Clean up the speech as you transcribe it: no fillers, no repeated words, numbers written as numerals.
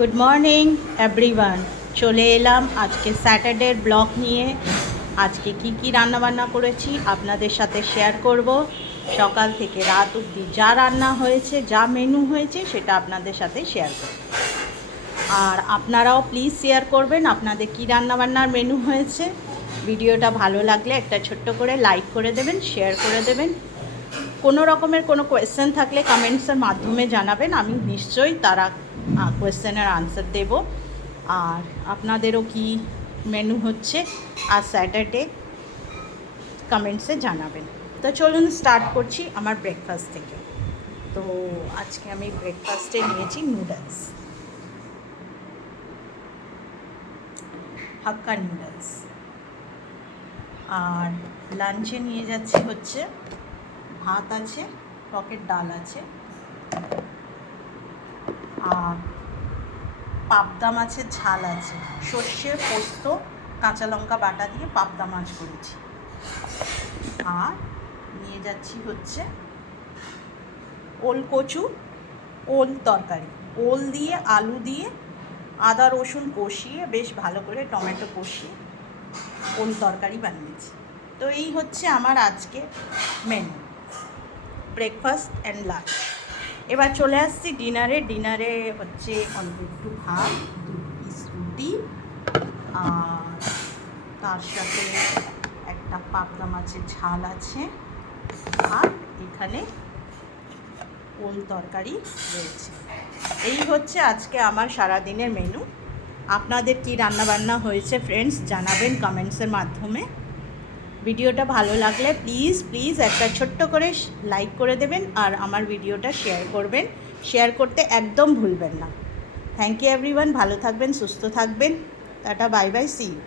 Good morning everyone, চলে এলাম আজকে স্যাটারডের ব্লগ নিয়ে। আজকে কি রান্নাবান্না করেছি আপনাদের সাথে শেয়ার করব। সকাল থেকে রাত অবধি যা রান্না হয়েছে, যা মেনু হয়েছে, সেটা আপনাদের সাথে শেয়ার করব। আর আপনারাও প্লিজ শেয়ার করবেন আপনাদের কী রান্নাবান্নার মেনু হয়েছে। ভিডিওটা ভালো লাগলে একটা ছোট্ট করে লাইক করে দেবেন, শেয়ার করে দেবেন। কোনো রকমের কোনো কোয়েশ্চেন থাকলে কমেন্টসের মাধ্যমে জানাবেন, আমি নিশ্চয়ই তারা কোয়েশ্চেনের আনসার দেব। আর আপনাদেরও কি মেনু হচ্ছে আর স্যাটারডে কমেন্টসে জানাবেন। তো চলুন স্টার্ট করছি আমার ব্রেকফাস্ট থেকে। তো আজকে আমি ব্রেকফাস্টে নিয়েছি নুডলস, হাক্কা নুডলস। আর লাঞ্চে নিয়ে যাচ্ছি হচ্ছে ভাত আছে, টকের ডাল আছে, আর পাবদা মাছের ঝাল আছে, সর্ষে পোস্ত কাঁচা লঙ্কা বাটা দিয়ে পাবদা মাছ করেছি। আর নিয়ে যাচ্ছি হচ্ছে ওল কচু, ওল তরকারি, ওল দিয়ে আলু দিয়ে আদা রসুন কষিয়ে বেশ ভালো করে টমেটো কষিয়ে ওল তরকারি বানিয়েছি। তো এই হচ্ছে আমার আজকে মেনু, ব্রেকফাস্ট অ্যান্ড লাঞ্চ। এবার চলে আসছি ডিনারে। ডিনারে হচ্ছে অল্প একটু ভাত, 2 পিস রুটি, আর তার সাথে একটা পাবদা মাছের ঝাল আছে, আর এখানে ওল তরকারি রয়েছে। এই হচ্ছে আজকে আমার সারাদিনের মেনু। আপনাদের কি রান্নাবান্না হয়েছে ফ্রেন্ডস জানাবেন কমেন্টসের মাধ্যমে। ভিডিওটা ভালো লাগলে প্লিজ একটা ছোট্ট করে লাইক করে দেবেন, আর আমার ভিডিওটা শেয়ার করবেন। শেয়ার করতে একদম ভুলবেন না। থ্যাংক ইউ এভরিওয়ান, ভালো থাকবেন, সুস্থ থাকবেন। Tata, bye bye, see you.